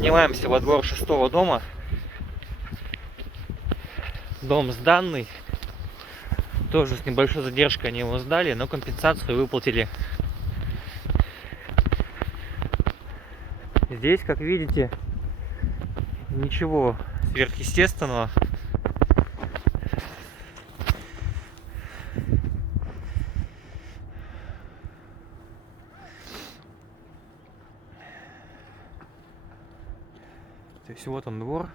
Поднимаемся во двор 6-го дома. Дом сданный. Тоже с небольшой задержкой они его сдали, но компенсацию выплатили. Здесь, как видите, ничего сверхъестественного. То есть вот он двор.